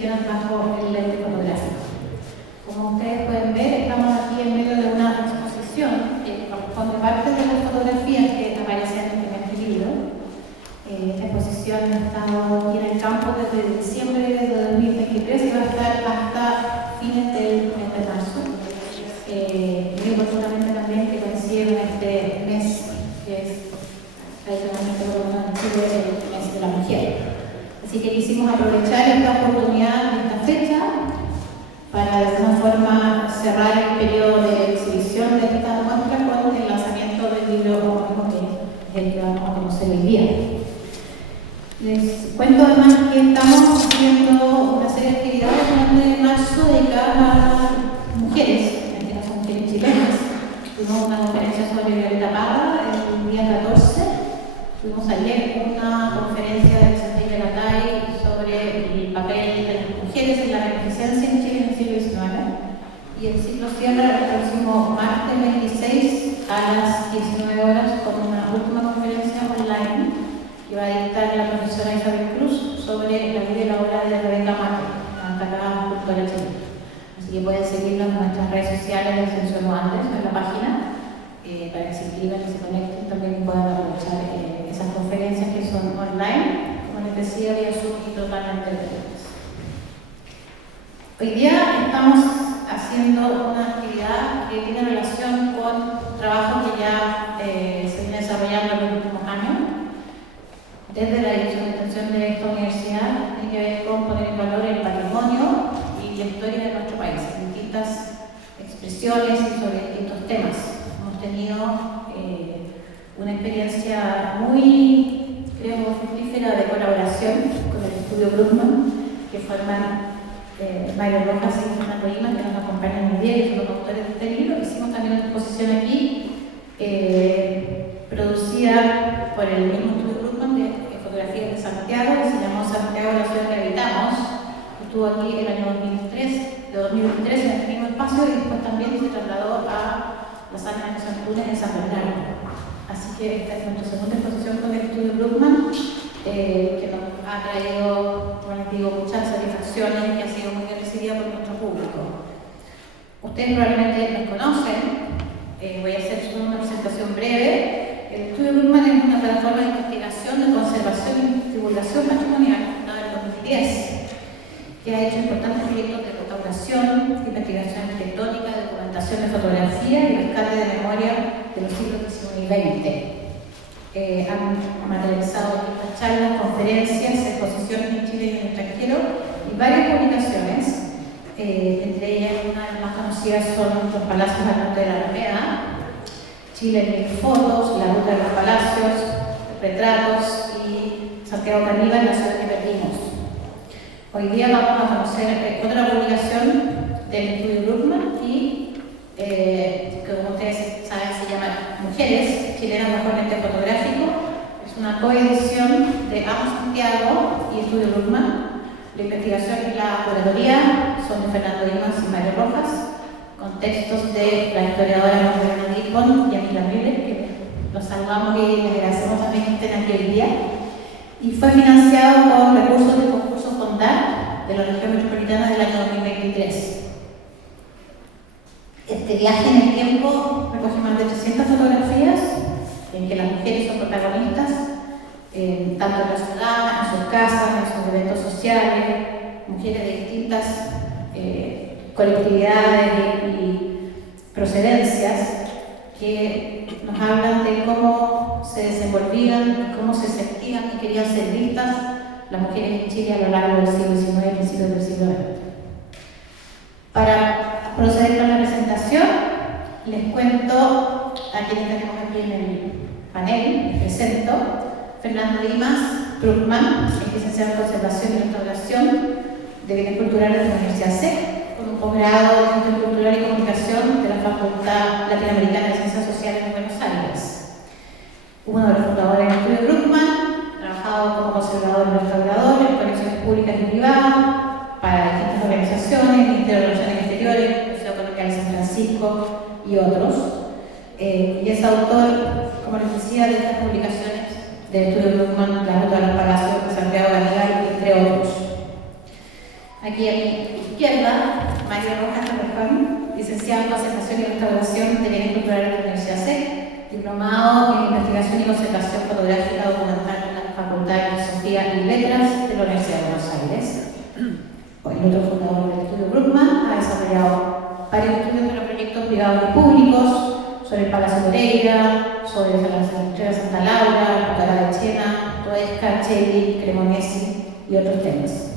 chilenas bajo el lente fotográfico. Como ustedes pueden ver, estamos aquí en medio de una exposición que corresponde parte de las fotografías que aparecen en este libro. Esta exposición ha estado aquí en el campo desde diciembre de 2023 y va a estar hasta fines del mes de marzo. Muy oportunamente también que coincide con este mes que es tradicionalmente en Chile el mes de la mujer. Así que quisimos aprovechar esta oportunidad, esta fecha, para de alguna forma cerrar el periodo de exhibición de esta muestra con el lanzamiento del libro que es el que vamos a conocer hoy día. Les cuento además que estamos haciendo una serie de actividades durante marzo dedicadas a mujeres, en este caso mujeres chilenas. Tuvimos una conferencia sobre Violeta Parra el día 14. Tuvimos ayer una conferencia de Vicente Gatay sobre el papel de las mujeres en la beneficencia en Chile en el siglo XIX. Y el ciclo cierra el próximo martes 26 a las 19 horas con una última conferencia online que va a dictar la profesora Isabel Cruz sobre la vida y la obra de Rebeca Mate, la destacada cultora chilena. Así que pueden seguirnos en nuestras redes sociales, les menciono antes, en la página, para que se inscriban y se conecten también y puedan aprovechar esas conferencias que son online, como les decía, vía Zoom y totalmente gratuitas. Hoy día estamos haciendo una actividad que tiene relación con trabajo que ya se viene desarrollando en los últimos años. Desde la Dirección de Extensión de esta universidad, tiene que ver con poner en valor el patrimonio y la historia de nuestro país, en distintas expresiones y sobre distintos temas. Hemos tenido una experiencia muy, creo, fructífera de colaboración con el Estudio Bruckmann, que forman Mario Rojas y Fernando Lima, que nos acompañan hoy día y son los autores de este libro. Hicimos también una exposición aquí, producida por el mismo Estudio Bruckmann de fotografías de Santiago, que se llamó Santiago, la ciudad que habitamos. Estuvo aquí el año 2023 en el mismo espacio y después también se trasladó a la sala de San Túnez de San Bernardo. Así que esta es nuestra segunda exposición con el Estudio Bruckmann, que nos ha traído, como les digo, muchas satisfacciones y ha sido muy bien recibida por nuestro público. Ustedes probablemente me conocen, voy a hacer solo una presentación breve. El Estudio Bruckmann es una plataforma de investigación, de conservación y divulgación patrimonial fundada en 2010, que ha hecho importantes proyectos de restauración, investigación arquitectónica, documentación de fotografía y rescate de memoria de los siglos XIX y XX. Han materializado distintas charlas, conferencias, exposiciones en Chile y en el extranjero y varias publicaciones. Entre ellas, una de las más conocidas son Los Palacios al Norte de la Alameda, Chile en fotos, La Ruta de los Palacios, Retratos y Santiago Caníbal, La Ciudad que Perdimos. Hoy día vamos a conocer otra publicación del Estudio Bruckmann y, que como ustedes saben, se llama Mujeres Chilenas bajo lente fotográfico. Es una coedición de Amo Santiago y Estudio Bruckmann. La investigación y la curatoría son de Fernando Dimas y Mario Rojas, con textos de la historiadora Magdalena Gibbon y Anila Müller, que los saludamos y les agradecemos también que estén aquí hoy día. Y fue financiado con recursos del concurso Fondar de la región metropolitana del año 2023. Este viaje en el tiempo recoge más de 300 fotografías en que las mujeres son protagonistas, tanto en la ciudad, en sus casas, en sus eventos sociales, mujeres de distintas colectividades y procedencias que nos hablan de cómo se desenvolvían, cómo se sentían y querían ser vistas las mujeres en Chile a lo largo del siglo XIX y principios del siglo XX. Para proceder con la presentación, les cuento a quienes tenemos aquí en el panel. Les presento Fernando Dimas Bruckmann, es licenciado en Conservación y Restauración de Bienes Culturales de la Universidad SEC, con un posgrado de Gestión Cultural y Comunicación de la Facultad Latinoamericana de Ciencias Sociales de Buenos Aires. Uno de los fundadores del Estudio Bruckmann, trabajado como conservador y restaurador en colecciones públicas y privadas para distintas organizaciones, el Ministerio de Relaciones Exteriores, el Museo Colonial de San Francisco y otros. Y es autor, como les decía, de estas publicaciones del Estudio Bruckmann, La Ruta de los Palacios de Santiago Caníbal, entre otros. Aquí Restauración de Bienes Culturales de la Universidad C, diplomado en Investigación y Conservación Fotográfica Documental en la Facultad de Filosofía y Letras de la Universidad de Buenos Aires. El otro fundador del estudio Bruckmann ha desarrollado varios estudios para proyectos privados y públicos sobre el Palacio Moreira, sobre la Cementerio de Santa Laura, Pucará de Chena, Toesca, Cheli, Cremonesi y otros temas.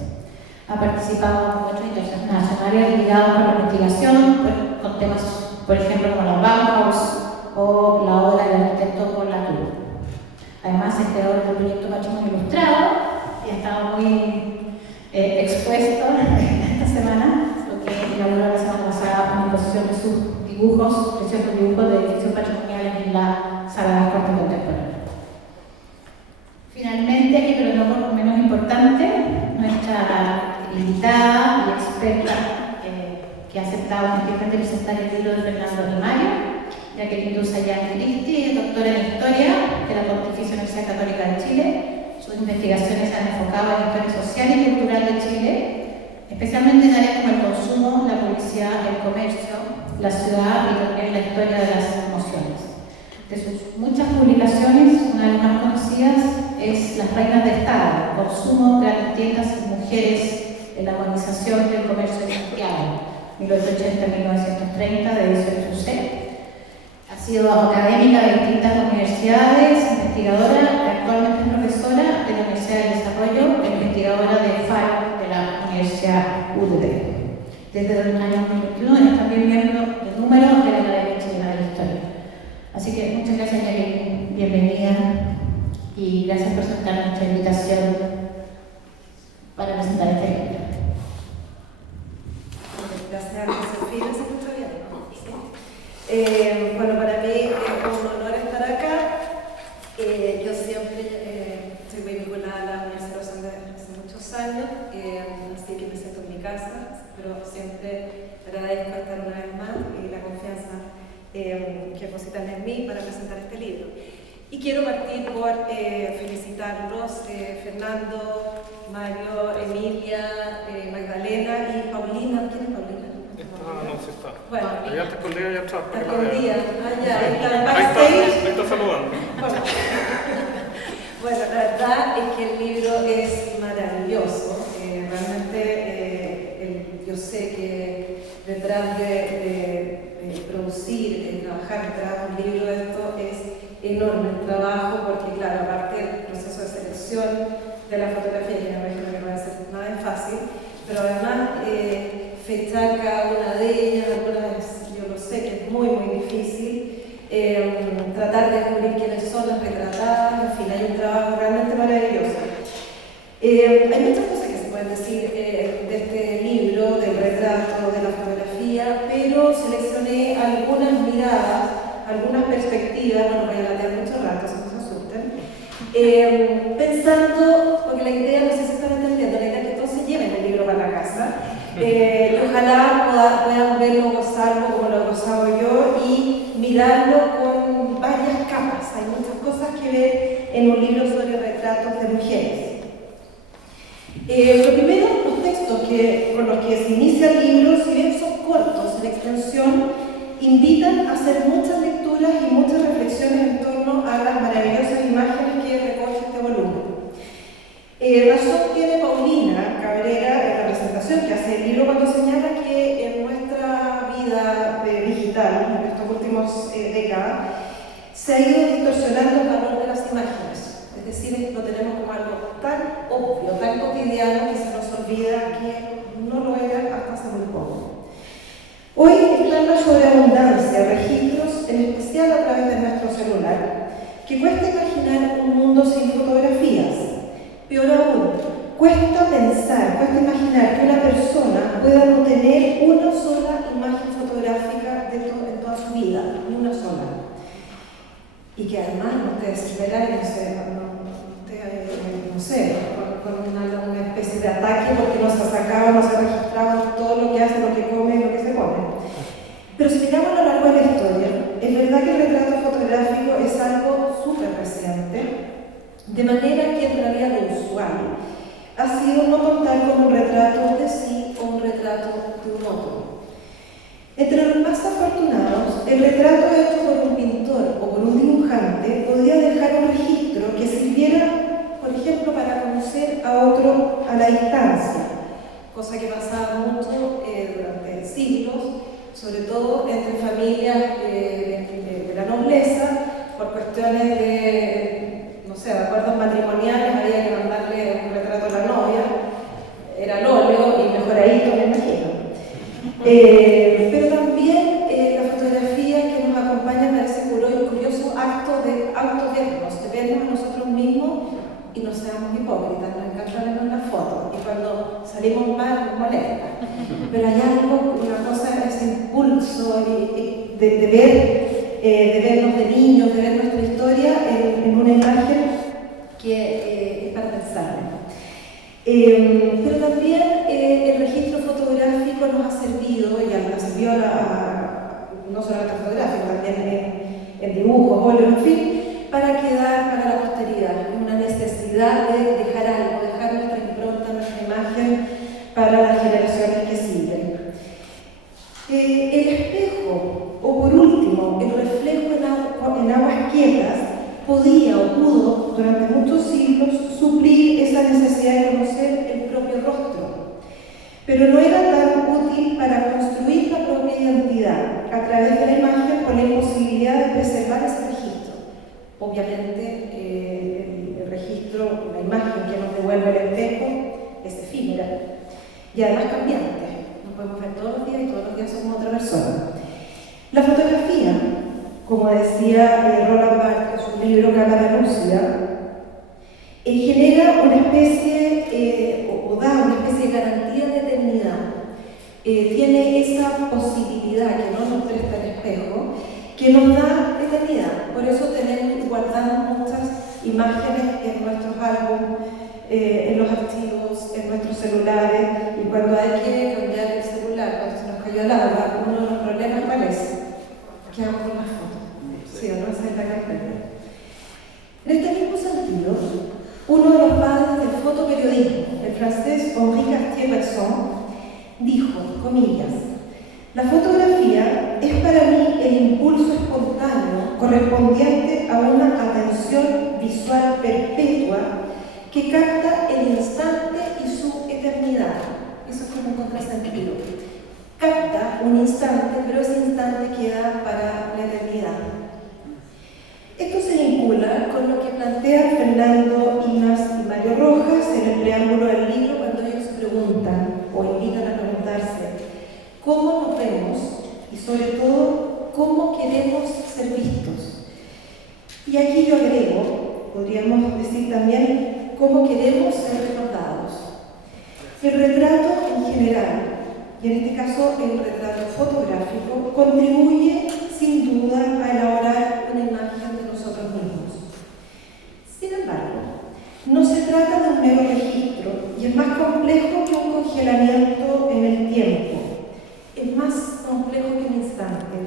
Ha participado en encuentros internacionales ligados a la investigación con temas, por ejemplo, como la Bauhaus o la obra del arquitecto Paul Latour. Además, es creador del proyecto Patrimonio Ilustrado y ha estado muy expuesto esta semana, lo que inauguró la semana pasada una exposición de sus dibujos, preciosos dibujos de ficción patrimonial en la Sala de las Cortes Contemporáneas. Finalmente, aquí, pero no por menos importante, nuestra invitada y experta que ha aceptado gentilmente presentar el libro de Fernando Di Mario, Jacqueline Sayán Cristi, es doctora en Historia de la Pontificia Universidad Católica de Chile. Sus investigaciones se han enfocado en la historia social y cultural de Chile, especialmente en áreas como el consumo, la publicidad, el comercio, la ciudad y también la historia de las emociones. De sus muchas publicaciones, una de las más conocidas es Las Reinas de Estado, Consumo, Grandes Tiendas y Mujeres en la Modernización del Comercio de Santiago, 1880-1930, de edición Chusset. Ha sido académica de distintas universidades, investigadora, actualmente es profesora de la Universidad del Desarrollo e investigadora de FAO de la Universidad UDD. Desde el año 2021 es también miembro de número de la Academia Chilena de la Historia. Así que muchas gracias, Jacqueline, bienvenida y gracias por aceptar nuestra invitación para presentar este libro. Gracias, Sofía. ¿Se escucha bien? ¿Sí? Bueno, para mí es un honor estar acá. Yo siempre estoy muy vinculada a la Universidad de Los Andes hace muchos años, así que me siento en mi casa, pero siempre agradezco estar una vez más y la confianza que depositan en mí para presentar este libro. Y quiero partir por felicitarlos, Fernando, Mario, Emilia, Magdalena y Paulina. ¿Quién es Paulina? No, sí está. Bueno, allá está escondida allá atrás. Está escondida. Allá, está en ahí backstage. está saludando. Bueno, la verdad es que el libro es maravilloso. Realmente yo sé que detrás de producir, de trabajar detrás de un libro de esto es enorme el trabajo, porque claro, aparte del proceso de selección de la fotografía, que me imagino que no va a ser nada fácil, pero además fechar cada una de ellas, algunas yo lo sé que es muy difícil, tratar de descubrir quiénes son las retratadas, en fin, hay un trabajo realmente maravilloso. Hay muchas cosas que se pueden decir de este libro, del retrato, de la fotografía, pero seleccioné algunas miradas, algunas perspectivas, no voy a latear mucho rato, si no se asusten, pensando, porque la idea, no sé si están entendiendo, la idea es que todos se lleven el libro para la casa, y ojalá puedan verlo, gozarlo como lo he gozado yo y mirarlo con varias capas. Hay muchas cosas que ver en un libro sobre retratos de mujeres. Lo primero, los textos con los que se inicia el libro, si bien son cortos en extensión, invitan a hacer muchas lecturas y muchas reflexiones en torno a las maravillosas imágenes que recoge este volumen. Razón tiene Paulina Cabrera en la presentación que hace el libro cuando señala que en nuestra vida digital, en estos últimos décadas, se ha ido distorsionando el valor de las imágenes. Es decir, lo tenemos como algo tan obvio, tan cotidiano, que se nos olvida que no lo era hasta hace muy poco. Hoy está en la sobreabundancia de registros, en especial a través de nuestro celular, que cuesta imaginar un mundo sin fotografías. Peor aún, cuesta pensar, cuesta imaginar que una persona pueda no tener una sola imagen fotográfica en toda su vida, ni una sola. Y que además no te desespera, no sé, con una especie de ataque porque no se sacaba, no se registraba todo lo que hace, lo que come, lo que se come. Pero si miramos a lo largo de la historia, es verdad que el retrato fotográfico es algo súper reciente, de manera que en realidad lo usual ha sido no contar con un retrato de sí o un retrato de un otro. Entre los más afortunados a la distancia, cosa que pasaba mucho durante siglos, sobre todo entre familias de la nobleza, por cuestiones de, no sé, de acuerdos matrimoniales, había que mandarle un retrato a la novia, era al óleo y mejoradito, me imagino. Pero también la fotografía que nos acompaña me parece curioso acto de autovernos, de vernos a nosotros mismos y no seamos hipócritas, nos encanta vernos en la foto y cuando salimos mal nos molesta. Pero hay algo, una cosa, ese impulso de vernos de niños, de ver nuestra historia en una imagen que es para pensar. Pero también el registro fotográfico nos ha servido, y ha servido no solamente fotográfico, también en dibujos, óleos, en fin, para quedar para la posteridad. Es una necesidad de dejar algo, dejar nuestra impronta, nuestra imagen para las generaciones que siguen. El espejo, o por último, el reflejo en aguas quietas, podía o pudo durante muchos siglos suplir esa necesidad de conocer el propio rostro, pero no era tan útil para construir la propia identidad a través de la imagen con la imposibilidad de preservar ese registro. Obviamente el registro, la imagen que nos devuelve el espejo es efímera y además cambiante. Nos podemos ver todos los días y todos los días somos otra persona. La fotografía, como decía Roland Barthes en su libro Cámara Lúcida, genera una especie, o da una especie de garantía de eternidad. Tiene esa posibilidad que no nos presta el espejo, que nos da eternidad. Por eso tenemos y guardamos muchas imágenes en nuestros álbumes, en los archivos, en nuestros celulares, y cuando hay que cambiar el celular, cuando se nos cayó el agua, uno de los problemas, ¿cuál es? ¿Qué hago con la foto? Sí, o no, esa es la carpeta. En este mismo sentido, uno de los padres del fotoperiodismo, el francés Henri Cartier-Bresson, dijo, comillas, la fotografía es para mí el impulso espontáneo correspondiente a una atención visual perpetua que capta el instante y su eternidad. Eso es como un contrasentido. Capta un instante, pero ese instante queda para la eternidad. Esto se vincula con lo que plantean Fernando Imas y Mario Rojas en el preámbulo del libro cuando ellos preguntan o invitan a preguntarse cómo nos vemos y sobre todo cómo queremos ser vistos. Y aquí yo agrego, podríamos decir también, cómo queremos ser recordados. El retrato en general, y en este caso el retrato fotográfico, contribuye sin duda a elaborar una imagen de nosotros mismos. Sin embargo, no se trata de un mero registro y es más complejo que un congelamiento en el tiempo. Es más complejo que un instante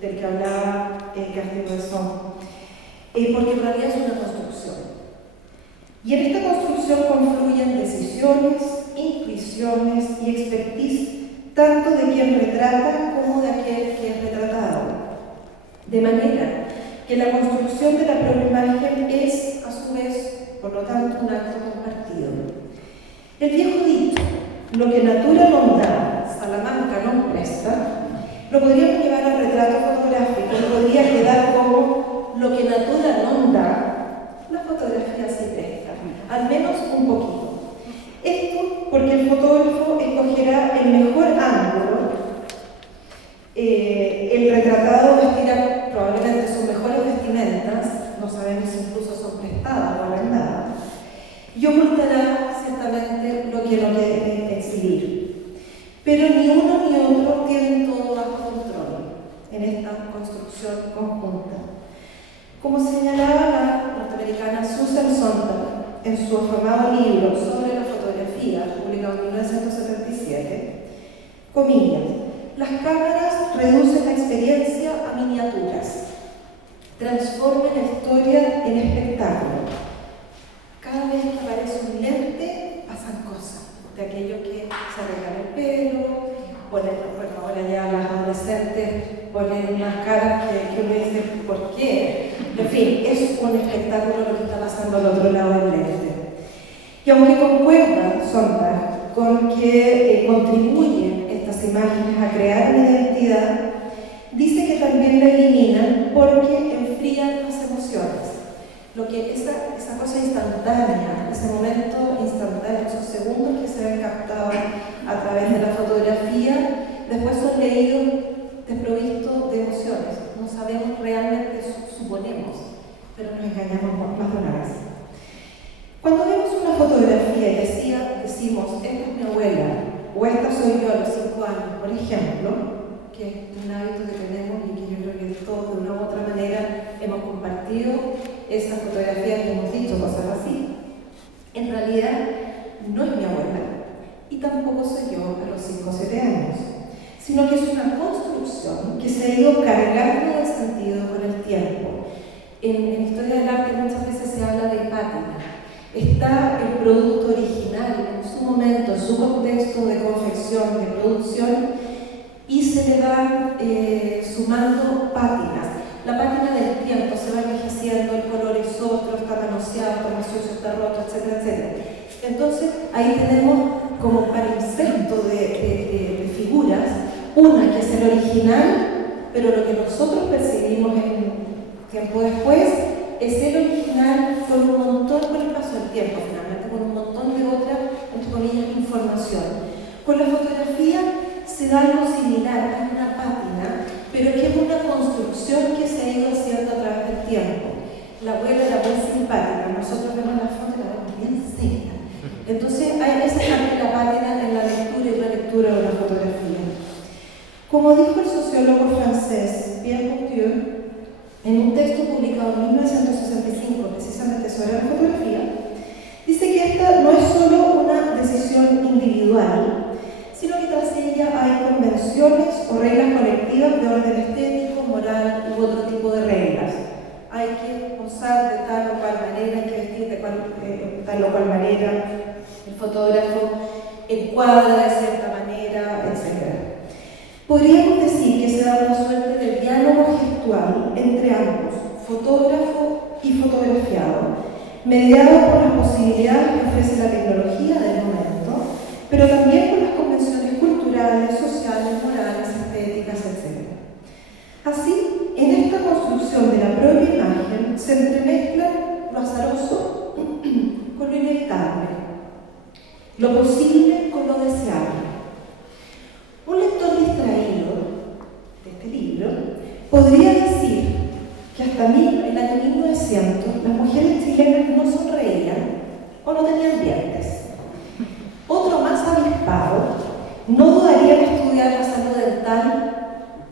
del que hablaba Cartier-Bresson, porque en realidad es una construcción. Y en esta construcción confluyen decisiones, intuiciones y expertise tanto de quien retrata como de aquel que es retratado. De manera que la construcción de la propia imagen es, a su vez, por lo tanto, un acto compartido. El viejo dicho, lo que natura non da, Salamanca non presta, lo podríamos llevar al retrato fotográfico, podría quedar como lo que natura non da, la fotografía sí presta, al menos un poquito. Esto porque el fotógrafo escogerá el mejor ángulo, el retratado vestirá probablemente sus mejores vestimentas, no sabemos si incluso son prestadas o arrendadas, y ocultará ciertamente lo que no quiere exhibir. Pero ni uno ni otro tienen todo bajo control en esta construcción conjunta. Como señalaba la norteamericana Susan Sontag en su afamado libro sobre la fotografía, publicado en 1977, comillas, las cámaras reducen la experiencia a miniaturas, transforman la historia en espectáculo. Cada vez que aparece un lente, pasan cosas. De aquello que se arreglan el pelo, ponen, bueno, ahora ya las adolescentes ponen unas caras que uno dice, ¿por qué? En fin, es un espectáculo lo que está pasando al otro lado del lente. Y aunque concuerdan Sontag con que contribuyen estas imágenes a crear una identidad, dice que también la eliminan porque enfrían las emociones. Lo que esa cosa instantánea, ese momento instantáneo, esos segundos que se ven captados a través de la fotografía, después son leídos desprovistos de emociones. No sabemos realmente, suponemos, pero nos engañamos más de una vez. Cuando vemos una fotografía y decimos, esta es mi abuela, o esta soy yo a los 5 años, por ejemplo, que es un hábito que tenemos y que yo creo que todos de una u otra manera hemos compartido esas fotografías y hemos dicho cosas así. En realidad, no es mi abuela y tampoco soy yo a los 5 o 7 años, sino que es una construcción que se ha ido cargando de sentido con el tiempo. En historia del arte muchas veces se habla de pátina. Está el producto original en su momento, en su contexto de confección, de producción, y se le va sumando pátinas. La pátina del tiempo se va envejeciendo, el color es otro, está manoseado, está más sucio, está roto, etcétera, etcétera. Entonces, ahí tenemos como palimpsesto de figuras, una que es el original, pero lo que nosotros percibimos en tiempo después es el original con un montón, con el paso del tiempo, finalmente, con un montón de otra, entre comillas, información. Con la fotografía se da algo similar, hay una pátina, pero que es una construcción que se ha ido haciendo a través del tiempo. La abuela era muy simpática, nosotros vemos la foto y la vemos bien seria. Entonces hay esa parte de la pátina en la lectura y relectura de la fotografía. Como dijo el sociólogo francés Pierre Bourdieu, en un texto publicado en 1965, precisamente sobre la fotografía, dice que esta no es solo una decisión individual, sino que tras ella hay convenciones o reglas colectivas de orden estético, moral u otro tipo de reglas. Hay que posar de tal o cual manera, hay que vestir de tal o cual manera, el fotógrafo encuadra de cierta manera, etc. Podríamos decir que se da una suerte de diálogo gestual entre ambos, fotógrafo y fotografiado, mediado por las posibilidades que ofrece la tecnología del momento, pero también por las convenciones culturales, sociales, morales, estéticas, etc. Así, en esta construcción de la propia imagen se entremezcla lo azaroso con lo inevitable, lo posible con lo deseable. Un lector distraído de este libro podría decir que hasta el año 1900 las mujeres chilenas no sonreían o no tenían dientes. Otro más avispado no dudaría en estudiar la salud dental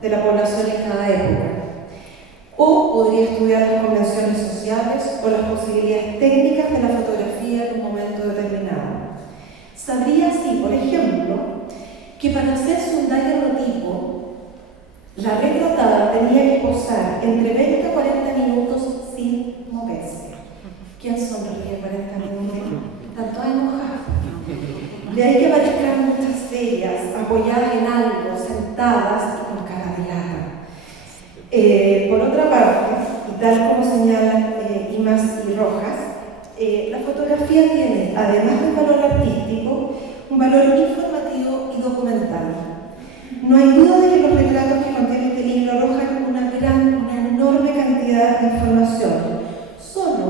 de la población en cada época, o podría estudiar las convenciones sociales o las posibilidades técnicas de la fotografía en un momento determinado. Sabría así, por ejemplo, que para hacerse un daguerrotipo, la retratada tenía que posar entre 20 a 40 minutos sin moverse. ¿Quién sonríe 40 minutos? Están todas enojadas. De ahí que aparezcan muchas serias, apoyadas en algo, sentadas y con cara de lata. Por otra parte, y tal como señalan Imaz y Rojas, la fotografía tiene, además del valor artístico, un valor informativo y documental. No hay duda de que los retratos que contiene este libro arrojan una enorme cantidad de información. Solo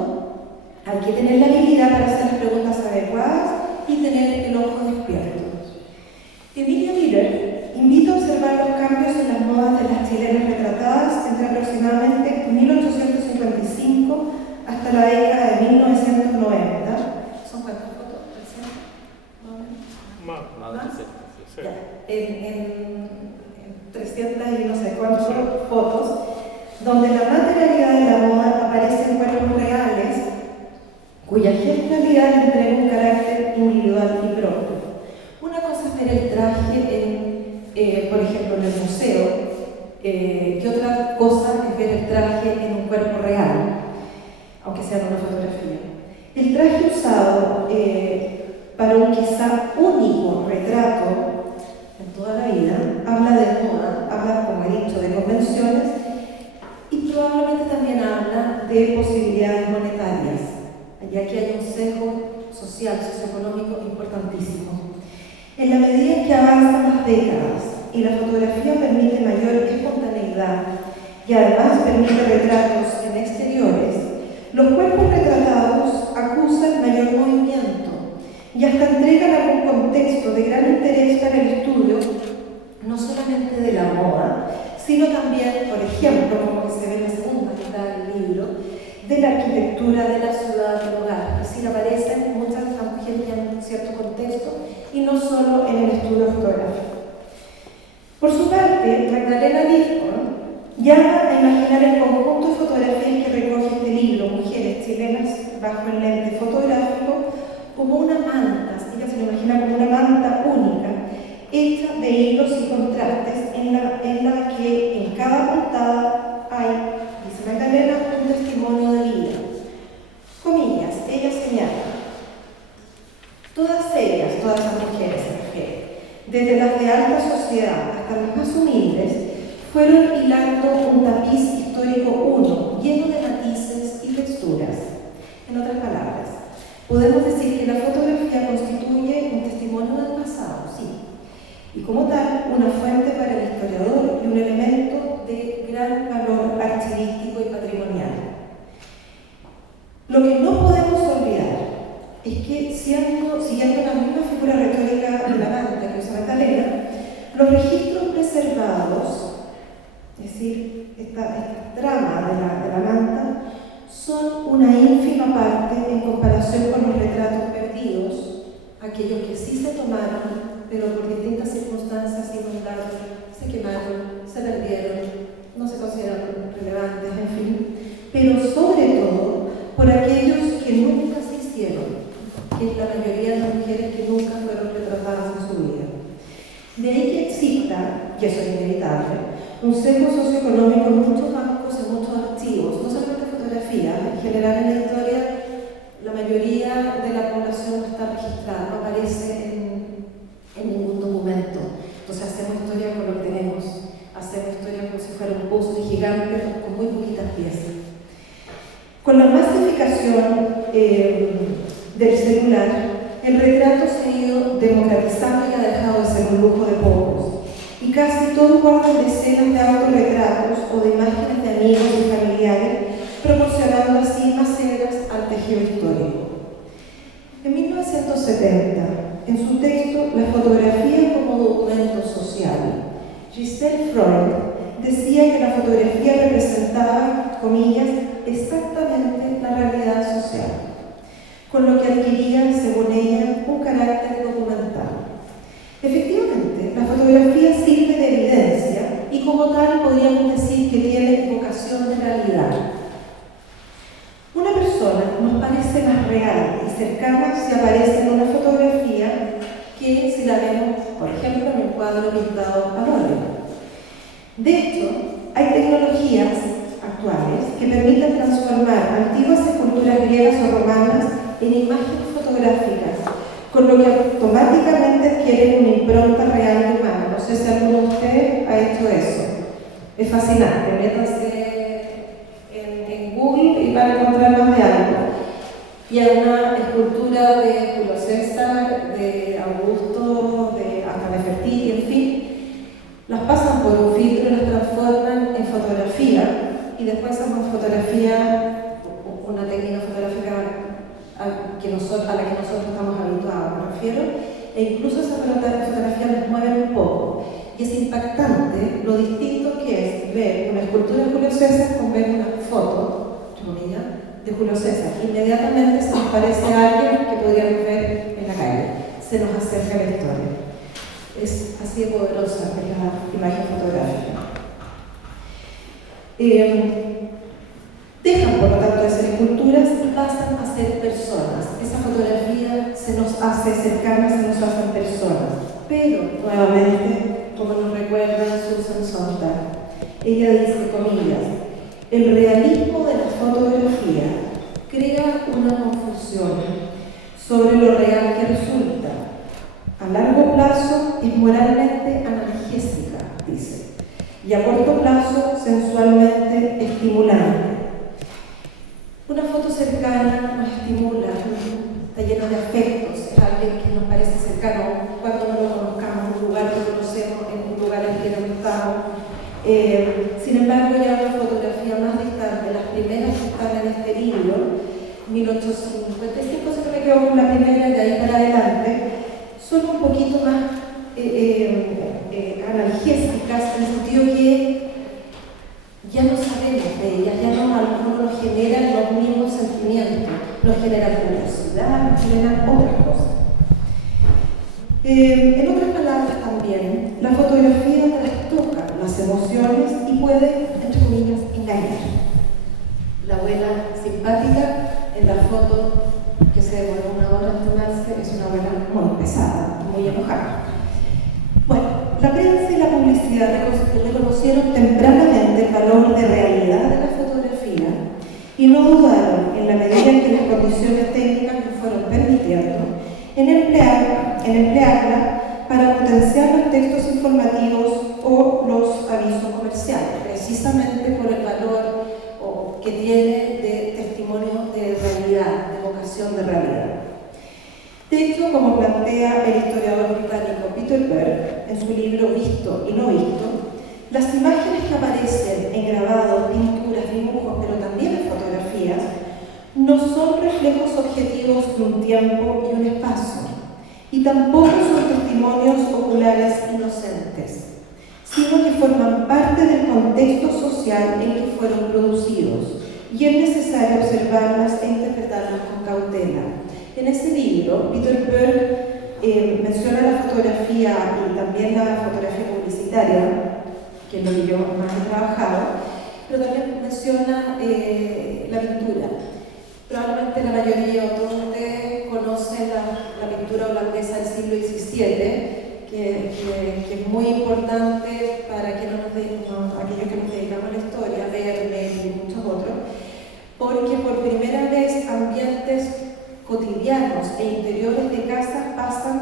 hay que tener la habilidad para hacer las preguntas adecuadas y tener el ojo despierto. Emilia Miller invita a observar los cambios en las modas de las chilenas retratadas entre aproximadamente 1855 hasta la década de 1990. ¿Son cuántas fotos? Más. Sí. En 300 y no sé cuántas fotos, donde la materialidad de la moda aparece en cuerpos reales, cuya gestualidad le entrega un carácter individual y propio. Una cosa es ver el traje, por ejemplo, en el museo, y otra cosa es ver el traje en un cuerpo real, aunque sea en una fotografía. El traje usado para un quizá único retrato en toda la vida habla de moda, habla, como he dicho, de convenciones y probablemente también habla de posibilidades monetarias, ya que hay un sesgo social social, socioeconómico importantísimo. En la medida en que avanzan las décadas y la fotografía permite mayor espontaneidad y además permite retratos en exteriores, los cuerpos retratados acusan mayor movimiento y hasta entregan algún contexto de gran interés para el estudio, no solamente de la moda, sino también, por ejemplo, como que se ve en la segunda mitad del libro, de la arquitectura de la ciudad del hogar. Es decir, aparecen muchas de las mujeres ya en un cierto contexto y no solo en el estudio fotográfico. Por su parte, Magdalena Lisbon llama a imaginar el conjunto de fotografías que recoge este libro, Mujeres chilenas bajo el lente fotográfico, como una manta. Ella se lo imagina como una manta única, hecha de hilos y contrastes, en la que en cada portada hay, dice Magdalena, un testimonio de vida. Comillas, ella señala: todas las mujeres, desde las de alta sociedad hasta las más humildes, fueron hilando un tapiz histórico uno, lleno de matices y texturas. En otras palabras, podemos decir que la fotografía constituye un testimonio del pasado, sí, y como tal, una fuente para el historiador y un elemento de gran valor archivístico y patrimonial. Lo que no podemos olvidar es que, siguiendo la misma figura retórica de la manta que usa Magdalena, los registros preservados, es decir, esta trama de la manta, son una ínfima parte en comparación con los retratos perdidos, aquellos que sí se tomaron, pero por distintas circunstancias inundaron, se quemaron, se perdieron, no se consideran relevantes, en fin, pero sobre todo por aquellos que nunca se hicieron, que es la mayoría de las mujeres que nunca fueron retratadas en su vida. De ahí que exista, y eso es inevitable, un sesgo socioeconómico en muchos bancos, en muchos archivos, no solamente fotografía, en general en la historia la mayoría de la población no está registrada, no aparece en ningún documento. Entonces hacemos historia con lo que tenemos, hacemos historia como si fuera un puzzle gigante con muy poquitas piezas. Con la masificación del celular, el retrato se ha ido democratizando y ha dejado de ser un lujo de pocos. Y casi todos guardan decenas de autorretratos o de imágenes de amigos y familiares, proporcionando así maceras al tejido histórico. En 1970, en su texto La fotografía como documento social, Giselle Freud decía que la fotografía representaba, comillas, exactamente la realidad social, con lo que adquiría, según ella, un carácter documental. Efectivamente, la fotografía sirve de evidencia y como tal podríamos decir que tiene vocación de realidad. Una persona nos parece más real y cercana si aparece en una fotografía que si la vemos, por ejemplo, en un cuadro pintado a óleo. De hecho, hay tecnologías actuales que permiten transformar antiguas esculturas griegas o romanas en imágenes fotográficas, con lo que automáticamente adquieren una impronta real y humana. No sé si alguno de ustedes ha hecho eso. Es fascinante. Métanse en Google y van a encontrar más de algo. Y hay una escultura de Julio César, de Augusto, hasta Nefertiti, en fin. Las pasan por un filtro y las transforman en fotografía. Y después hacen fotografía, una técnica fotográfica a la que nosotros estamos habituados, me refiero, e incluso esas fotografías nos mueven un poco. Y es impactante lo distinto que es ver una escultura de Julio César con ver una foto, entre comillas, de Julio César. Inmediatamente se nos parece a alguien que podríamos ver en la calle, se nos acerca la historia. Es así de poderosa la imagen fotográfica. Dejan, por lo tanto, de ser esculturas y pasan a ser personas. Esa fotografía se nos hace cercana, se nos hacen personas. Pero, nuevamente, como nos recuerda Susan Sontag, ella dice, comillas, el realismo de la fotografía crea una confusión sobre lo real que resulta. A largo plazo es moralmente analgésica, dice, y a corto plazo sensualmente estimulante. Una foto cercana nos estimula, está llena de afectos, es alguien que nos parece cercano cuando no lo conozcamos, un lugar que conocemos, en un lugar en que no estamos. Sin embargo, ya una fotografía más distante, las primeras que están en este libro, 1855, si no me equivoco, con la primera, de ahí para adelante, son un poquito más analgésicas, en el sentido que ya no sabemos de ellas, ya no nos generan los mismos sentimientos, nos generan curiosidad, nos generan otras cosas. En otras palabras también, la fotografía trastoca las emociones y puede, entre comillas, engañar. La abuela simpática en la foto que se demoró 1 hora en tomarse es una abuela muy pesada, muy enojada. Bueno, la prensa y la publicidad reconocieron tempranamente el valor de realidad de la fotografía y no dudaron, en la medida en que las condiciones técnicas nos fueron permitiendo, en emplearla para potenciar los textos informativos o los avisos comerciales, precisamente por el valor que tiene de testimonio de realidad, de vocación de realidad. De hecho, como plantea el historiador británico Peter Berg en su libro Visto y no visto, las imágenes que aparecen en grabados, pinturas, dibujos, pero también en fotografías, no son reflejos objetivos de un tiempo y un espacio, y tampoco son testimonios oculares inocentes, sino que forman parte del contexto social en que fueron producidos, y es necesario observarlas e interpretarlas con cautela. En ese libro, Peter Berg menciona la fotografía y también la fotografía publicitaria, que es lo que yo más he trabajado, pero también menciona la pintura. Probablemente la mayoría o todos ustedes conocen la pintura holandesa del siglo XVII, que es muy importante para aquellos que nos dedicamos a la historia, Vermeer y muchos otros, porque por primera vez ambientes cotidianos e interiores de casas pasan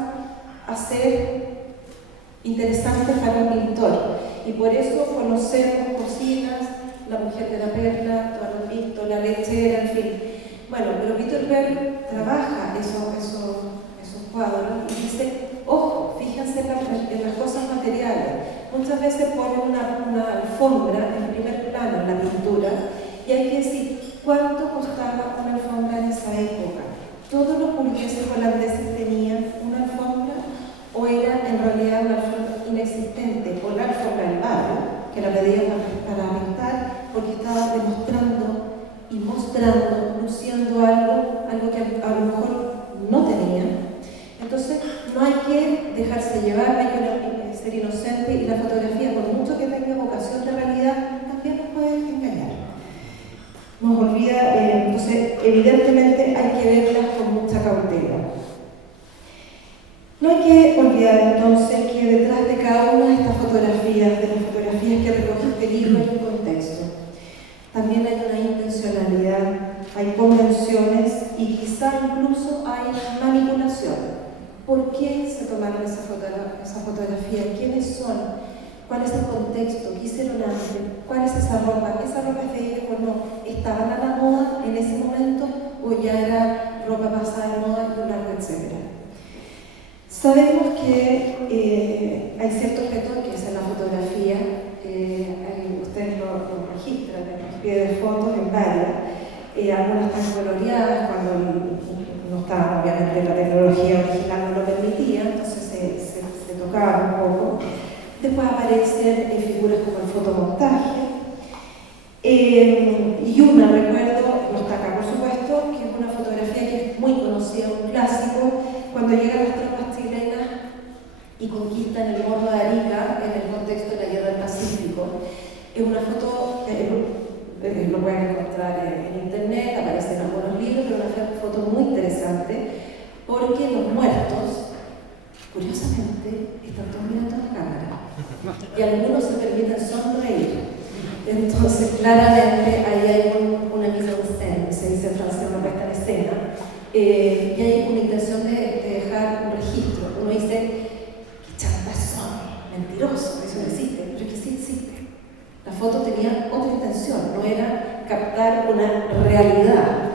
a ser interesantes para un pintor. Y por eso conocemos cocinas, La mujer de la perla, todos lo han visto, La lechera, en fin. Bueno, pero Peter Berg trabaja esos cuadros y dice, ojo, fíjense en las cosas materiales. Muchas veces ponen una alfombra en primer plano en la pintura y hay que decir cuánto costaba una alfombra en esa época. ¿Todos los burgueses holandeses tenían una alfombra o era en realidad una alfombra inexistente o la alfombra del barrio, que la pedían para pintar porque estaba demostrando y mostrando, luciendo algo que a lo mejor no tenía? Entonces no hay que dejarse llevar, hay que ser inocente, y la fotografía, por mucho que tenga vocación de realidad, también nos puede engañar. Nos olvida, entonces evidentemente hay que verlas con mucha cautela. No hay que olvidar entonces que detrás de cada una de estas fotografías, de las fotografías que recoge este libro, hay un contexto. También hay una intencionalidad, hay convenciones y quizá incluso hay manipulación. ¿Por qué se tomaron esa fotografía? ¿Quiénes son? ¿Cuál es el contexto? ¿Qué hicieron antes? ¿Cuál es esa ropa? ¿Esa ropa es de ellos o no? ¿Estaban a la moda en ese momento o ya era ropa pasada de moda y un largo, etcétera? Sabemos que hay ciertos retoques en la fotografía, ustedes lo registran en los pies de fotos, en varias. Algunas están coloreadas cuando no estaba, obviamente, la tecnología original no lo permitía, entonces se tocaba un poco. Después aparecen figuras como el fotomontaje. Y una, recuerdo, no está acá por supuesto, que es una fotografía que es muy conocida, un clásico, cuando llegan las tropas chilenas y conquistan el Morro de Arica en el contexto de la Guerra del Pacífico. Es una foto, lo pueden encontrar en internet, aparece en algunos libros, pero una foto muy interesante, porque los muertos, curiosamente, están todos mirando a la cámara y algunos se permiten sonreír. Entonces, claramente, ahí hay una mise en scène, se dice en francés, una puesta en escena, y hay una intención de dejar un registro. Uno dice, qué chantas son, mentirosos, eso no existe, pero es que sí existe. La foto tenía otra intención, no era captar una realidad,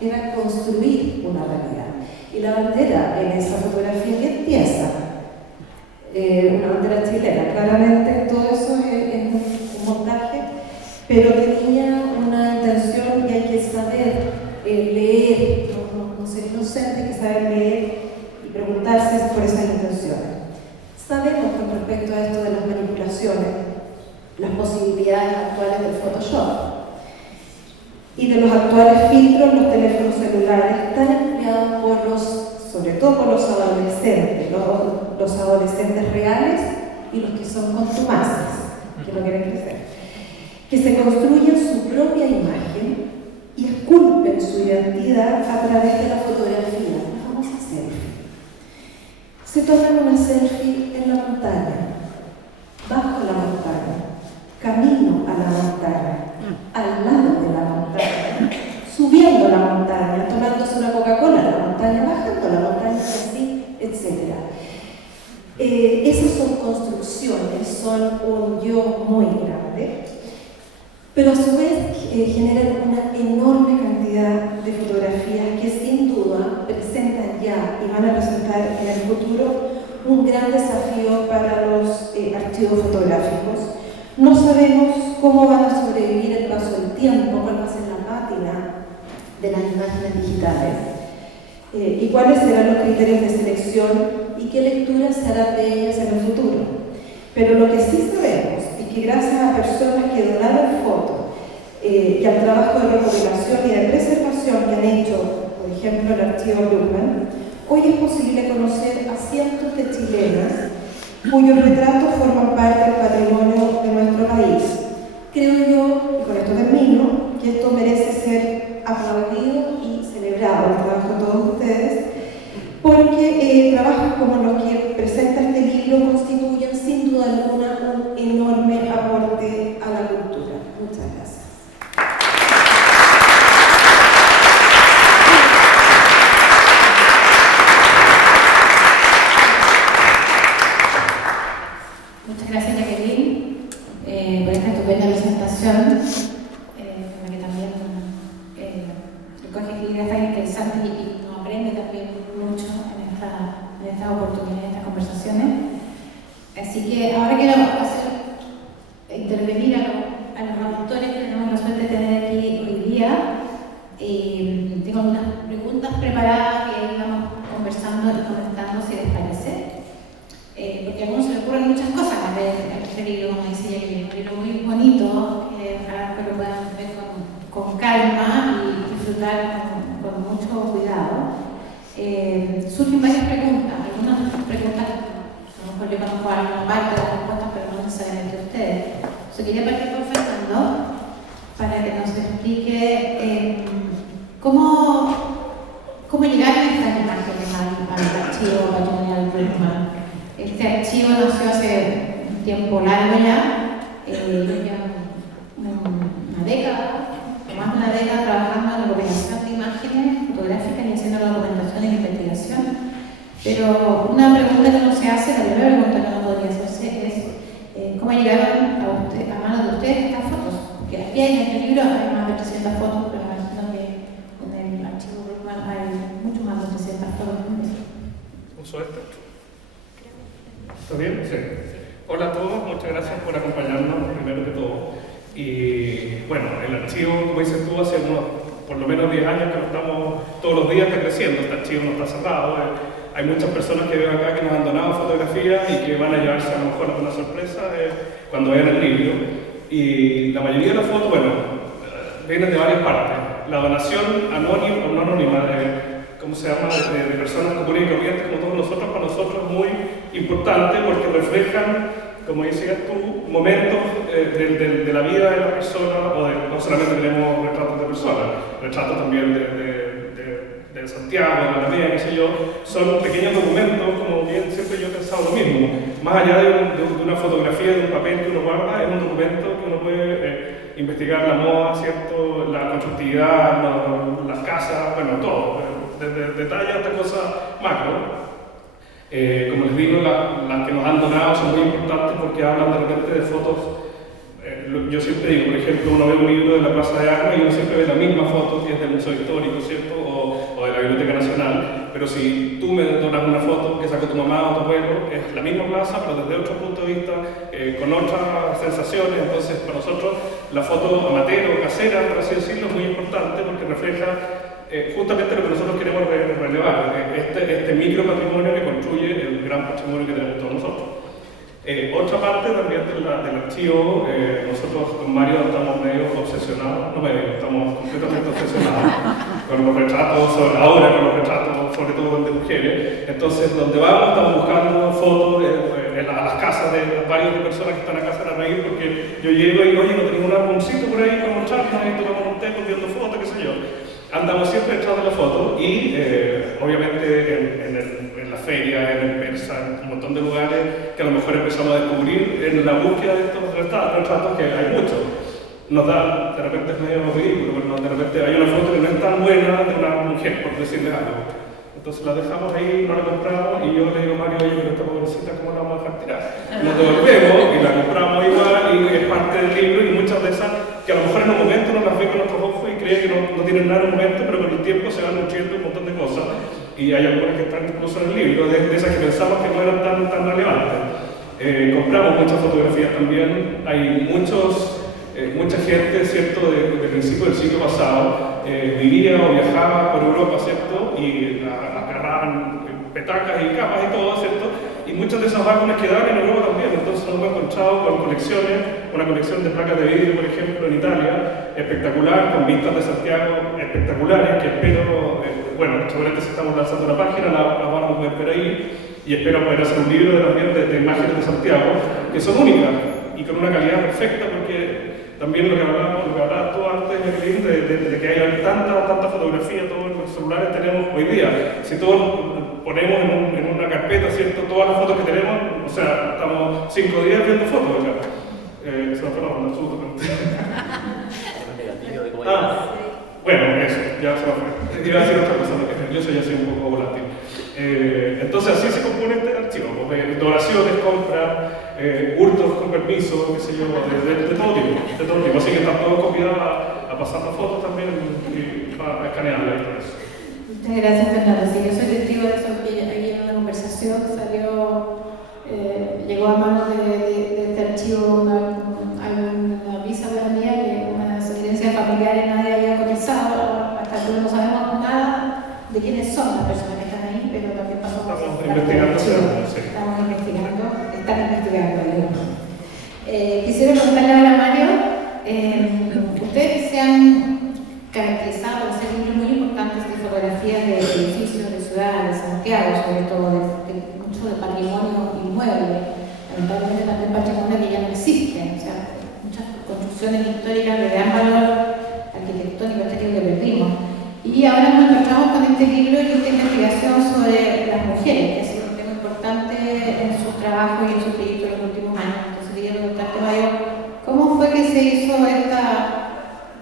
era construir una realidad. Y la bandera en esa fotografía que empieza, una bandera chilena, claramente todo eso es un montaje, pero tenía una intención y hay que saber leer, no ser inocente, hay que saber leer y preguntarse por esas intenciones. Sabemos con respecto a esto de las manipulaciones, las posibilidades actuales del Photoshop y de los actuales filtros en los teléfonos celulares tan empleados sobre todo por los adolescentes, los adolescentes reales y los que son contumaces, que no quieren crecer, que se construyen su propia imagen y esculpen su identidad a través de la fotografía, la famosa selfie. Se toman una selfie en la montaña, bajo la montaña, camino a la montaña, al lado de la montaña, subiendo la montaña, tomándose una Coca-Cola en la montaña, bajando la montaña, así, etc. Esas son construcciones, son un yo muy grande, pero a su vez generan una enorme cantidad de fotografías que sin duda presentan ya y van a presentar en el futuro un gran desafío para los archivos fotográficos. No sabemos cómo van a sobrevivir el paso del tiempo, cuál va a ser la pátina de las imágenes digitales y cuáles serán los criterios de selección y qué lecturas se harán de ellas en el futuro. Pero lo que sí sabemos es que gracias a personas que donaron fotos y al trabajo de recopilación y de preservación que han hecho, por ejemplo, el archivo Bruckmann, hoy es posible conocer a cientos de chilenas cuyos retratos forman parte del patrimonio de nuestro país. Creo yo, y con esto termino, que esto merece ser aplaudido y celebrado, el trabajo de todos ustedes, porque trabajos como los que presenta este libro constituyen sin duda alguna un enorme aporte a la cultura. Muchas gracias. Muchas gracias, Jacqueline, por esta estupenda presentación, con la que también recoge ideas tan interesantes y nos aprende también mucho en estas oportunidades, en estas conversaciones. Así que ahora quiero intervenir a los autores que tenemos la suerte de tener aquí hoy día. Tengo algunas preguntas preparadas que íbamos conversando y comentando, si les parece. Porque a algunos se le ocurren muchas cosas al ver este libro, como decía Jacqueline, un libro muy bonito, que ojalá que lo puedan ver con calma y disfrutar con mucho cuidado. Surgen varias preguntas, algunas preguntas, a lo mejor yo conozco alguna parte de las respuestas, pero no necesariamente ustedes. Entonces quería partir por Fernando para que nos explique cómo llegaron estas imágenes al archivo patrimonial Bruckmann. Este archivo nació hace un tiempo largo ya, una década, o más de una década, trabajando en la recopilación de imágenes fotográficas y haciendo la documentación y la investigación. Pero una pregunta que no se hace, la primera pregunta que no podría hacerse es ¿cómo llegaron a manos de ustedes estas fotos? Porque aquí en este libro hay más de 300 fotos, pero me imagino que en el archivo Bruckmann hay mucho más de 300 fotos. ¿Uso este? ¿Está bien? Sí. Hola a todos, muchas gracias por acompañarnos, primero que todo. Y bueno, el archivo, como dices tú, hace por lo menos 10 años que lo estamos, todos los días está creciendo, este archivo no está cerrado. Hay muchas personas que veo acá que nos han donado fotografías y que van a llevarse a lo mejor alguna sorpresa cuando vean el libro. Y la mayoría de las fotos, bueno, vienen de varias partes. La donación anónima o no anónima ¿cómo se llama?, de personas comunes y corrientes como todos nosotros, para nosotros es muy importante porque reflejan, como decías tú, momentos de la vida de la persona, no solamente tenemos retratos de personas, retratos también de Santiago, de la Alameda, qué sé yo, son pequeños documentos, como bien siempre yo he pensado lo mismo. Más allá de una fotografía, de un papel que uno guarda, es un documento que uno puede investigar la moda, ¿cierto?, la constructividad, las casas, bueno, todo. Desde detalles hasta cosas macro. Como les digo, las que nos han donado son muy importantes porque hablan de repente de fotos. Yo siempre digo, por ejemplo, uno ve un libro de la Plaza de Armas y uno siempre ve la misma foto que es del Museo Histórico, ¿cierto? O de la Biblioteca Nacional, pero si tú me donas una foto que sacó tu mamá o tu abuelo, es la misma plaza, pero desde otro punto de vista, con otras sensaciones. Entonces, para nosotros, la foto amateur o casera, por así decirlo, es muy importante porque refleja justamente lo que nosotros queremos relevar, este micro patrimonio que construye el gran patrimonio que tenemos todos nosotros. Otra parte también del archivo, nosotros con Mario estamos medio obsesionados, estamos completamente obsesionados con los retratos, ahora con los retratos, sobre todo de mujeres. Entonces, donde vamos, estamos buscando fotos a las casas de varias personas que están a casa de la raíz, porque yo llego y, oye, no tengo un álbumcito por ahí para mostrarnos, y tomamos un té viendo fotos, qué sé yo. Andamos siempre detrás de la foto y obviamente en la feria, en el Persa, en un montón de lugares que a lo mejor empezamos a descubrir en la búsqueda de estos retratos, que hay muchos. Nos da, de repente es medio ridículo, pero de repente hay una foto que no es tan buena de una mujer, por decirle algo. Entonces la dejamos ahí, no la compramos y yo le digo a Mario, oye, pero esta pobrecita, ¿cómo la vamos a dejar tirar? Nos devolvemos y la compramos igual y es parte del libro, y muchas de esas que a lo mejor en un momento no las ve con nuestros ojos y cree que no tienen nada en un momento, pero con el tiempo se van nutriendo un montón de cosas, y hay algunas que están incluso en el libro, de esas que pensamos que no eran tan relevantes. Compramos muchas fotografías también, hay mucha gente, ¿cierto?, de principio del siglo pasado, vivía o viajaba por Europa, ¿cierto?, y agarraban petacas y capas y todo, ¿cierto?, y muchos de esos álbumes quedaban en Europa también. Entonces nos hemos encontrado con colecciones, una colección de placas de vidrio, por ejemplo, en Italia, espectacular, con vistas de Santiago espectaculares, que espero, bueno, seguramente si estamos lanzando una página, la vamos a poder ver ahí, y espero poder hacer un libro también de imágenes de Santiago, que son únicas, y con una calidad perfecta, porque también lo que hablabas tú antes, Jacqueline, de que hay tanta fotografía, todos los celulares tenemos hoy día. Si todos ponemos en una carpeta, ¿cierto?, todas las fotos que tenemos, o sea, estamos 5 días viendo fotos acá. Se nos fue la onda, absolutamente. Bueno, eso, ya se me fue. Iba a decir otra cosa, yo soy un poco volátil. Entonces así se compone este archivo, de donaciones, compras, hurtos con permiso, qué sé yo, de todo tipo, así que están todos convidados a pasar las fotos también y a escanearlas y todo eso. Muchas gracias, Fernando. Sí, yo soy testigo de eso, que aquí en una conversación llegó a manos de este archivo una bisabuela mía, que una evidencia familiar nadie había cotizado, hasta que no sabemos nada de quiénes son las personas que están ahí, pero también pasó por Estamos investigando, sí. Están investigando. Quisiera preguntarle ahora a Mario, ustedes se han caracterizado por ser libros muy importantes de fotografías de edificios, de ciudades, de Santiago, sobre todo, mucho de patrimonio inmueble, lamentablemente también patrimonio que ya no existe, o sea, muchas construcciones históricas de gran valor arquitectónico, estético que perdimos. Y ahora nos encontramos con este libro y esta investigación sobre las mujeres, que ha sido un tema importante en sus trabajos y en sus proyectos en los últimos años. Entonces quería preguntarte, Mario, ¿cómo fue que se hizo esta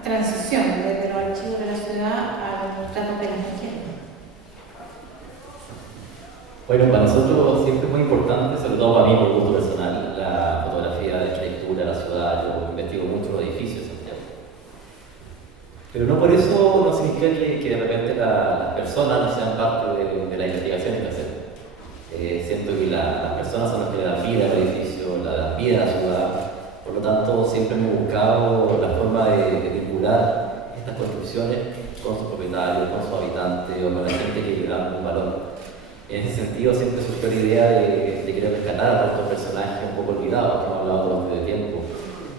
transición desde los archivos de la ciudad a los retratos de las mujeres? Bueno, para nosotros siempre es muy importante, sobre todo para mí por gusto personal, la fotografía de arquitectura de la ciudad. Yo investigo mucho los edificios de Santiago. Pero no por eso no significa que de repente las personas no sean parte de la investigación que hacemos. Siento que las personas son las que le dan vida al edificio, le dan vida a la ciudad. Por lo tanto, siempre me he buscado la forma de vincular estas construcciones con sus propietarios, con sus habitantes o con la gente que le da un valor. En ese sentido, siempre surgió la idea de querer rescatar a estos personajes un poco olvidados, que hemos hablado durante el tiempo.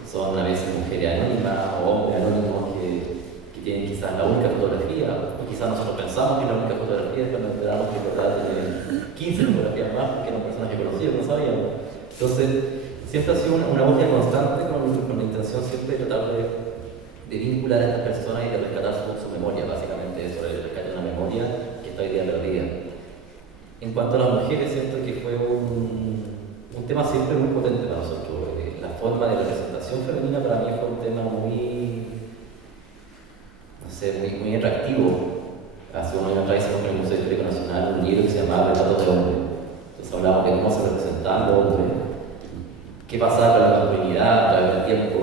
Son a veces mujeres anónimas o hombres anónimos que tienen quizás la única fotografía, o quizás nosotros pensamos que la única fotografía es cuando enteramos que tiene 15 fotografías más, porque eran personas que conocíamos, no sabíamos. Entonces, siempre ha sido una búsqueda constante con la intención siempre de tratar de vincular a estas personas y de rescatar su memoria, básicamente, sobre el rescate de una memoria que está hoy día perdida. En cuanto a las mujeres, siento que fue un tema siempre muy potente para nosotros. La forma de representación femenina para mí fue un tema muy atractivo. Hace unos años atrás hicimos en el Museo Histórico Nacional un libro que se llamaba Retratos de Hombre. Entonces hablamos de cómo se representaba al hombre, qué pasaba con la masculinidad a través del tiempo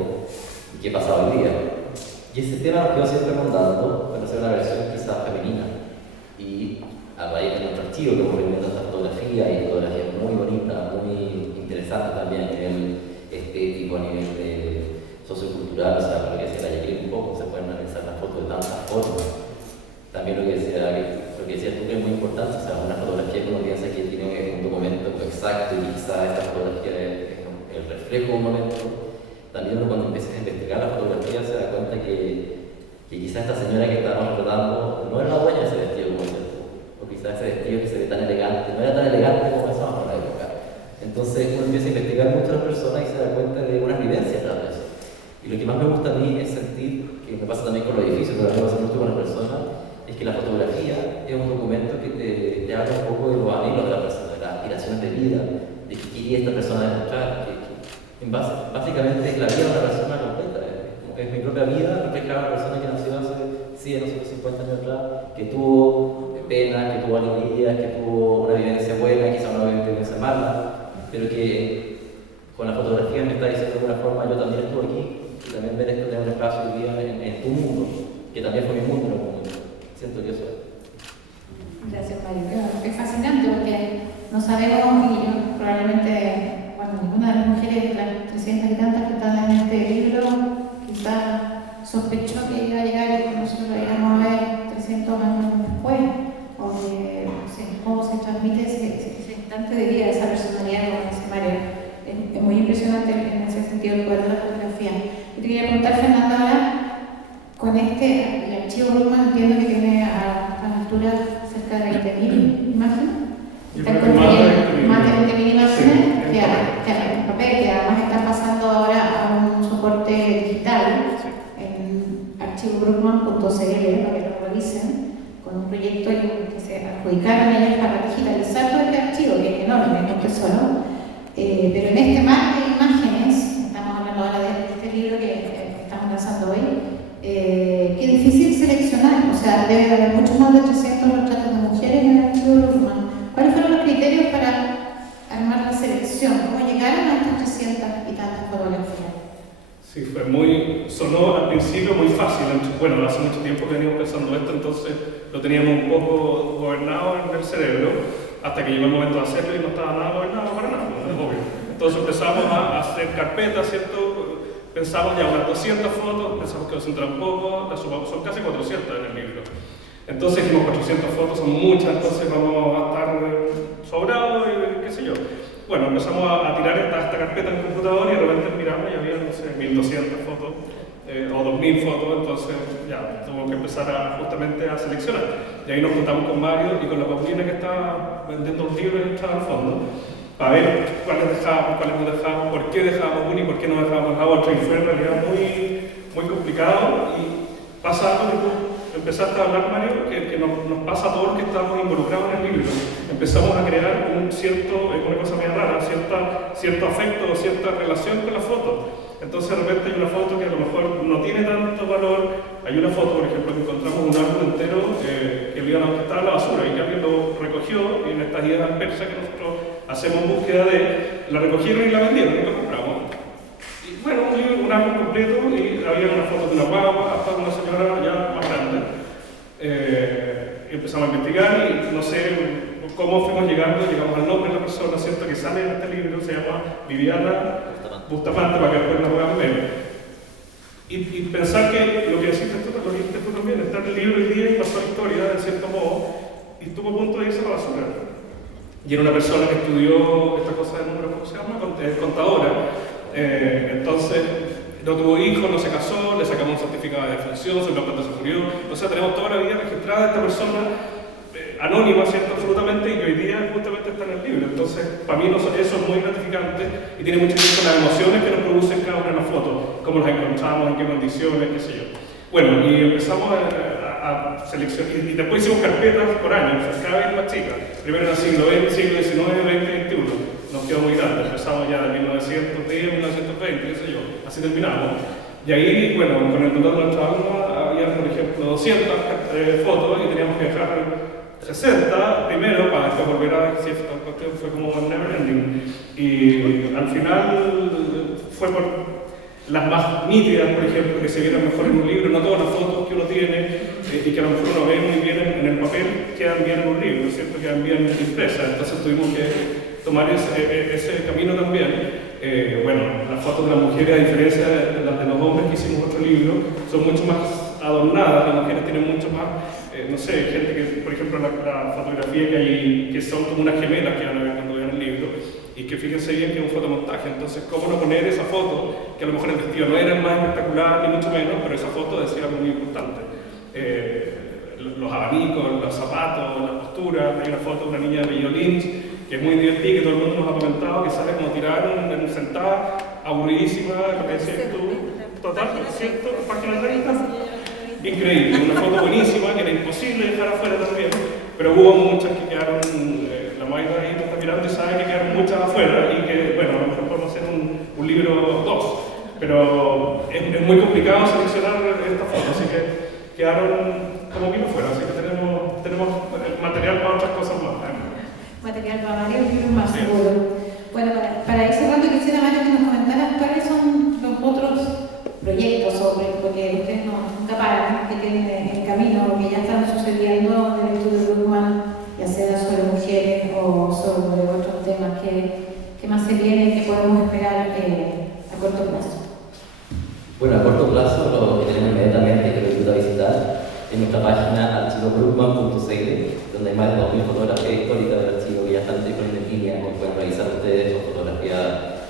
y qué pasaba hoy día. Y ese tema nos quedó siempre rondando, pero hacer una versión quizás femenina. Y fotografía, hay fotografías muy bonitas, muy interesantes también a nivel estético, a nivel sociocultural, o sea, para que se vaya un poco, se pueden analizar las fotos de tantas formas. También lo que decías tú que es muy importante, o sea, una fotografía que uno piensa que tiene un documento exacto y quizá esta fotografía es el reflejo de un momento. También uno cuando empieza a investigar la fotografía se da cuenta que quizá esta señora que estábamos retratando no era la dueña de ese vestido como dices tú, o quizá ese vestido que se ve tan elegante, no era tan elegante como pensábamos en la época. Entonces uno empieza a investigar mucho a las personas y se da cuenta de unas vivencias tras de eso. Y lo que más me gusta a mí es sentir, que me pasa también con los edificios, pero me pasa mucho con las personas, es que la fotografía es un documento que te habla un poco de los anhelos de la persona, de las aspiraciones de vida, de qué quería esta persona demostrar, básicamente es la vida de una persona completa, es mi propia vida reflejada a una persona que nació hace 100 o 150 años atrás, que tuvo penas, que tuvo alegrías, que tuvo una vivencia buena, quizá una vivencia mala, pero que con la fotografía me está diciendo de alguna forma, yo también estuve aquí, y también merezco tener un espacio de vida en tu mundo, que también fue mi mundo en algún momento. Siento que eso es. Gracias, Mario. Es fascinante porque no sabemos, y yo probablemente, bueno, ninguna de las mujeres, las 300 y tantas que están en este libro, quizá sospechó que iba a llegar y que nosotros lo íbamos a ver 300 años después, o que no sé, cómo se transmite ese instante de vida, esa personalidad, como dice Mario. Es muy impresionante en ese sentido el poder de la fotografía. Yo te quería preguntar, Fernanda, ahora, con el archivo Brookman entiendo que tiene a esta altura cerca de 20.000 imágenes. Más de 20.000 imágenes que en papel, que además están pasando ahora a un soporte digital en archivobrookman.cl para que lo revisen, con un proyecto que se adjudicaron ellos para digitalizar todo este archivo, que es enorme, no es solo. Pero en este mar de imágenes, estamos hablando ahora de este libro que estamos lanzando hoy, qué difícil seleccionar, o sea, debe haber mucho más de 300 retratos de mujeres en el archivo Brookman. ¿Cuáles fueron los criterios para armar la selección? ¿Cómo llegaron a estas 300 y tantas fotografías? Sí, sonó al principio muy fácil. Bueno, hace mucho tiempo que veníamos pensando esto, entonces lo teníamos un poco gobernado en el cerebro, hasta que llegó el momento de hacerlo y no estaba nada gobernado para nada, es obvio. Entonces empezamos a hacer carpetas, ¿cierto? Pensamos ya unas 200 fotos, pensamos que nos entra un poco, la sumamos, son casi 400 en el libro. Entonces dijimos 400 fotos son muchas, entonces vamos a estar sobrados y qué sé yo. Bueno, empezamos a tirar esta carpeta en el computador y de repente miramos y había, no sé, 1200 fotos o 2000 fotos, entonces ya tuvimos que empezar justamente a seleccionar. Y ahí nos juntamos con Mario y con la Paulina que estaba vendiendo un libro y estaba al fondo, para ver cuáles dejábamos, cuáles no dejábamos, por qué dejábamos una y por qué no dejábamos la otra. Y fue en realidad muy complicado. Y pasa algo que tú empezaste a hablar, Mario, que nos pasa a todos los que estamos involucrados en el libro. Empezamos a crear una cosa medio rara, cierto afecto o cierta relación con la foto. Entonces de repente hay una foto que a lo mejor no tiene tanto valor. Hay una foto, por ejemplo, que encontramos un árbol entero que estaba en la basura y que alguien lo recogió, y en estas ideas persas que nosotros hacemos búsqueda la recogieron y la vendieron y la compramos. Y bueno, un árbol completo, y había una foto de una guagua hasta una señora ya más grande. Empezamos a investigar y no sé cómo fuimos llegamos al nombre de la persona, ¿cierto? Que sale en este libro, se llama Viviana Bustamante, para que después la puedan ver. Y pensar que lo que dijiste tú también, está en el libro hoy día y pasó la historia, de cierto modo, y estuvo a punto de irse a la basura. Y era una persona que estudió esta cosa de números, ¿cómo se llama? Contadora. Entonces, no tuvo hijos, no se casó, le sacamos un certificado de defunción, se murió. O sea, tenemos toda la vida registrada de esta persona, anónima, ¿cierto? Absolutamente, y que hoy día justamente está en el libro. Entonces, para mí eso es muy gratificante y tiene mucho que ver con las emociones que nos producen cada una de las fotos, cómo las encontramos, en qué condiciones, qué sé yo. Bueno, y empezamos a seleccionar, y después hicimos carpetas por años, o sea, cada vez más chicas. Primero era siglo XIX, XX, XXI. Nos quedó muy grande, empezamos ya de 1910, 1920, qué sé yo, así terminamos. Y ahí, bueno, con el total de nuestra alma había, por ejemplo, 200 fotos y teníamos que dejar 60 primero para después volver a decir, esta cuestión fue como never ending. Y al final fue las más nítidas, por ejemplo, que se vieran mejor en un libro, no todas las fotos que uno tiene y que a lo mejor uno ve muy bien en el papel, quedan bien en un libro, ¿cierto? Quedan bien impresas. Entonces tuvimos que tomar ese camino también. Bueno, las fotos de las mujeres, a diferencia de las de los hombres que hicimos otro libro, son mucho más adornadas, las mujeres tienen mucho más, no sé, gente que, por ejemplo, la fotografía que hay, que son como unas gemelas que van a ver cuando vean el libro, y que fíjense bien que es un fotomontaje. Entonces, ¿cómo no poner esa foto? Que a lo mejor el vestido no era el más espectacular, ni mucho menos, pero esa foto decía algo muy importante. Los abanicos, los zapatos, la postura. Hay una foto de una niña de apellido Lynch, que es muy divertida, que todo el mundo nos ha comentado, que sale como tirada sentada, aburridísima, lo que decías tú. Total, ¿cierto? Página 30. Increíble, una foto buenísima, que era imposible dejar afuera también, pero hubo muchas que quedaron. La Mayra ahí está mirando y sabe que quedaron muchas afuera y que, bueno, a lo mejor podemos hacer un libro 2, pero es muy complicado seleccionar estas fotos, así que quedaron como vino fuera, así que tenemos material para otras cosas más. Material para varios libros más seguro. Bueno, para ir cerrando, quisiera, Mario, que nos comentaras cuáles son los otros proyectos, porque ustedes nunca paran, que tienen en camino, que ya están sucediendo en el estudio Brookman, ya sea sobre mujeres o sobre otros temas que más se vienen, que podemos esperar a corto plazo. Bueno, a corto plazo lo que tenemos inmediatamente, que lo invito a visitar, en nuestra página archivobrookman.cl, donde hay más de 2.000 fotografías históricas del archivo que ya están disponibles en línea, que pueden revisar ustedes, con fotografía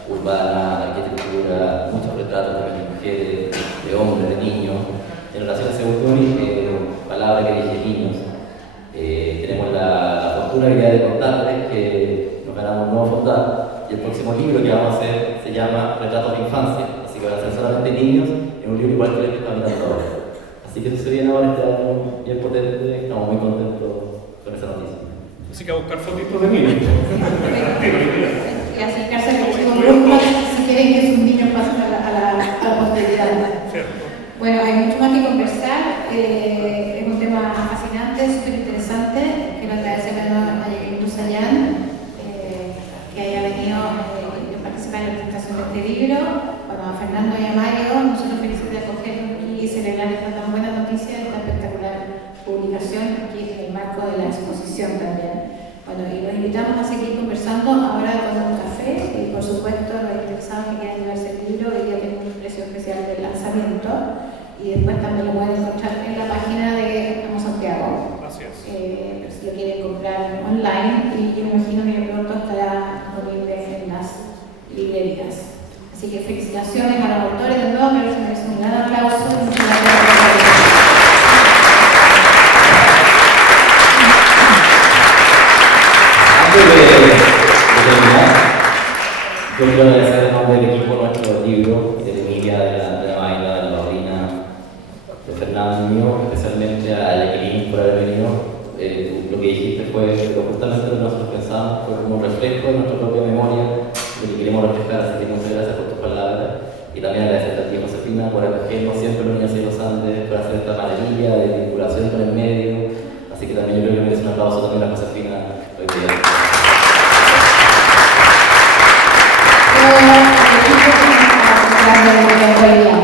urbana, de arquitectura, muchos retratos también de mujeres, de hombres, de niños. En relación a ese último, palabra que dije niños, tenemos la fortuna de contarles que nos ganamos un nuevo fondar, y el próximo libro que vamos a hacer se llama Retratos de Infancia, así que van a ser solamente niños, en un libro igual que el que está mirando ahora. Así que eso se viene ahora este año bien potente, estamos muy contentos con esa noticia. Así que a buscar fotitos de niños. Y acercarse al archivo Brookman si quieren que sus niños pasen a la posteridad. Bueno, hay mucho más que conversar, es un tema fascinante, súper interesante. Quiero agradecer a Jacqueline Sayán que haya venido a participar en la presentación de este libro. Bueno, a Fernando y a Mario, nosotros felices de acogernos aquí y celebrar esta tan buena noticia, esta espectacular publicación aquí en el marco de la exposición también. Bueno, y los invitamos a seguir conversando ahora con un café y por supuesto los interesados que quieran llevarse el libro, hoy día tenemos un precio especial de lanzamiento y después también lo pueden encontrar en la página de Amo Santiago. Gracias. Pero si lo quieren comprar online y yo me imagino que pronto estará disponible en las librerías. Así que felicitaciones a los autores de nuevo, pero se merece un gran aplauso y muchas gracias. Antes de terminar, yo quiero agradecer en nombre del equipo nuestro libro, de Emilia, de la Mayra, de la Paulina, de Fernando mío, especialmente a Jacqueline por haber venido. Lo que dijiste fue justamente lo que nosotros pensamos, fue como un reflejo de nuestra propia memoria, de lo que queremos reflejar, así que muchas gracias por tus palabras. Y también agradecer a ti, Josefina, por acogernos siempre los niños y los Andes, por hacer esta maravilla de vinculación con el medio. Así que también yo creo que merece un aplauso también a Josefina hoy día. Gracias.